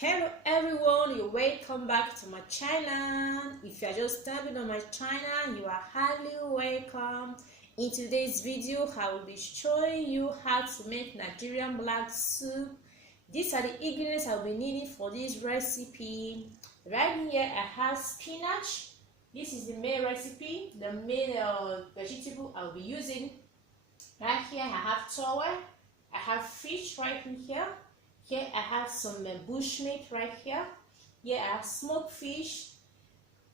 Hello everyone, you're welcome back to my channel. If you are just stepping on my channel, you are highly welcome. In today's video, I will be showing you how to make Nigerian black soup. These are the ingredients I'll be needing for this recipe. Right here I have spinach. This is the main recipe, the main vegetable I'll be using. Right here I have towel, I have fish right in here. Here I have some bushmeat right here. Here I have smoked fish,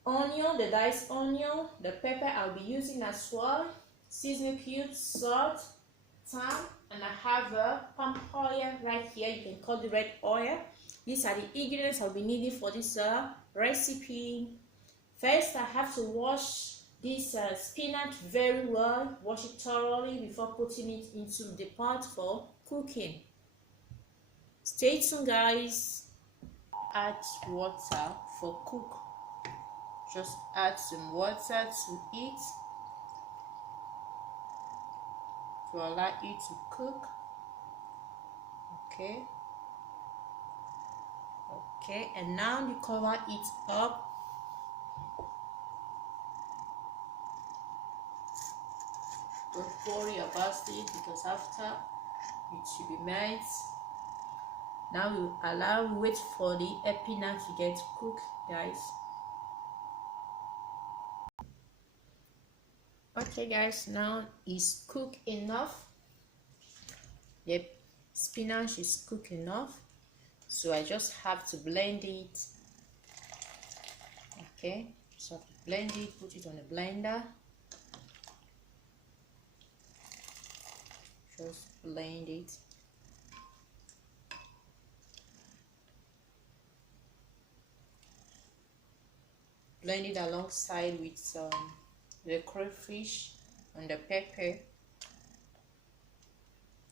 onion, the diced onion, the pepper I'll be using as well, seasoning cubes, salt, thyme, and I have palm oil right here. You can call it red oil. These are the ingredients I'll be needing for this recipe. First, I have to wash this spinach very well. Wash it thoroughly before putting it into the pot for cooking. Stay tuned, guys. Add water for cook. Just add some water to it to allow it to cook. Okay, and now you cover it up. Don't worry about it because after it should be made. Now we wait for the spinach to get cooked, guys. Okay guys, now it's cooked enough. The spinach is cooked enough, so I just have to blend it. Okay, so blend it, put it on a blender. Just blend it. Blend it alongside with the crayfish and the pepper.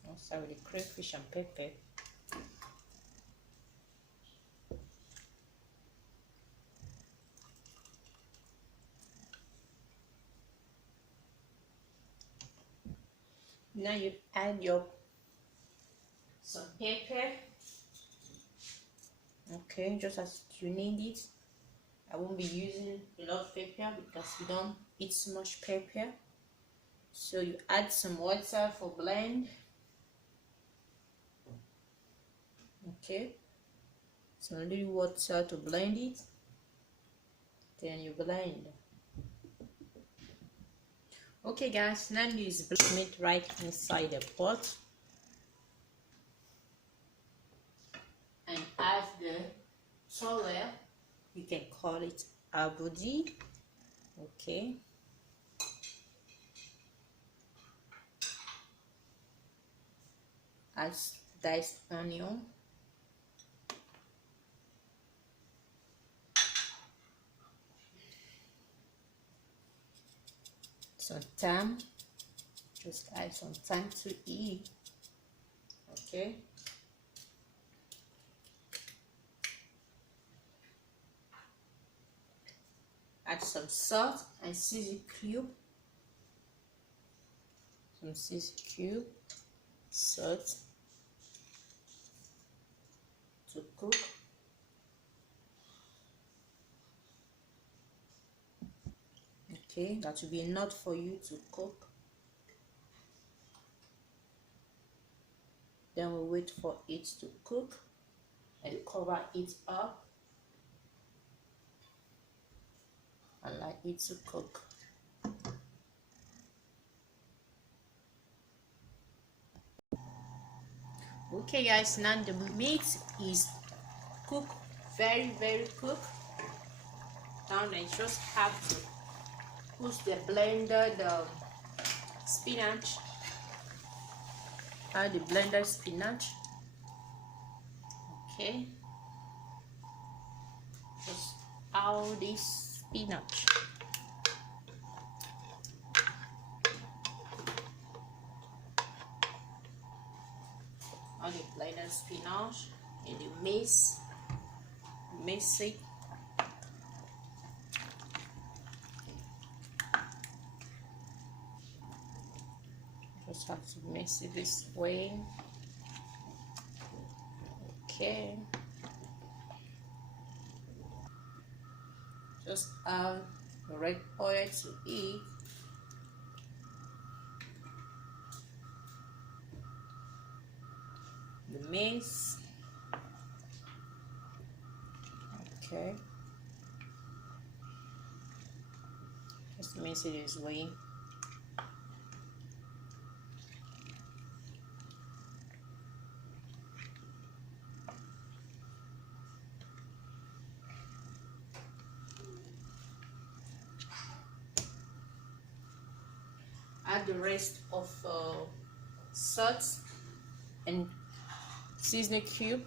Also with the crayfish and pepper. Now you add some pepper. Okay, just as you need it. I won't be using a lot of pepper because we don't eat so much pepper. So you add some water for blend. Okay, some little water to blend it. Then you blend. Okay guys, now use meat right inside the pot and add the towel. You can call it a body. Okay, add diced onion, some thyme. Just add some thyme to it. Okay, add some salt and seasoning cube. Some seasoning cube, salt to cook. Okay, that will be enough for you to cook. Then we'll wait for it to cook and cover it up. Allow it to cook. Okay guys, now the meat is cooked, very cooked. Now I just have to push the blender, the spinach. Add the blended spinach. Okay, just all this spinach. All the blended spinach and you mix it. Just have to mix it this way. Okay, Just add the red oil to it. The mix. Okay. Just mix it this way. Add the rest of salt and seasoning cube.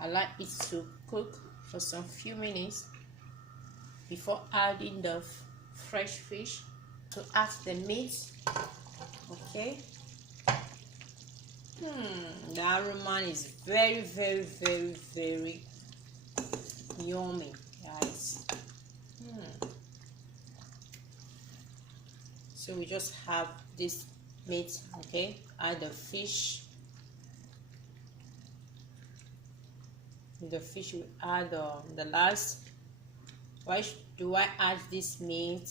I like it to cook for some few minutes before adding the fresh fish to add the meat. Okay. The aroma is very yummy, guys. So we just have this meat. Okay, add the fish. The fish we add the last. Why do I add this meat?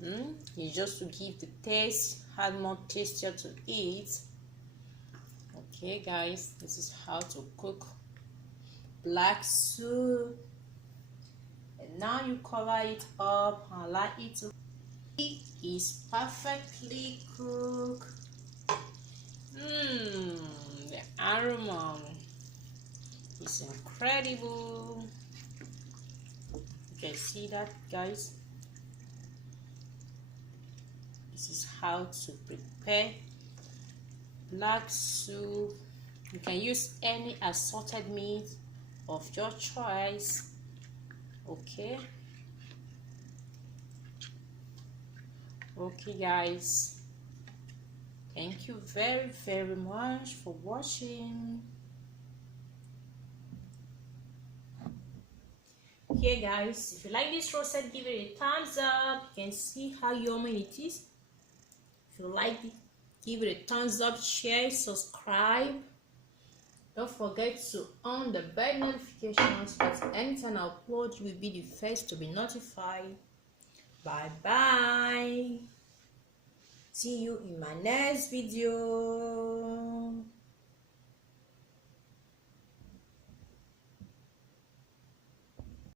It's just to give the taste, add more texture to it. Okay guys, this is how to cook black soup. And now you cover it up and allow it to. It is perfectly cooked. The aroma is incredible. You can see that, guys. This is how to prepare black soup. You can use any assorted meat of your choice. Okay guys, thank you very much for watching. Okay guys, if you like this roasted, give it a thumbs up. You can see how yummy it is. If you like it, give it a thumbs up, share, subscribe. Don't forget to on the bell notifications, because anytime I upload, you will be the first to be notified. Bye bye. See you in my next video.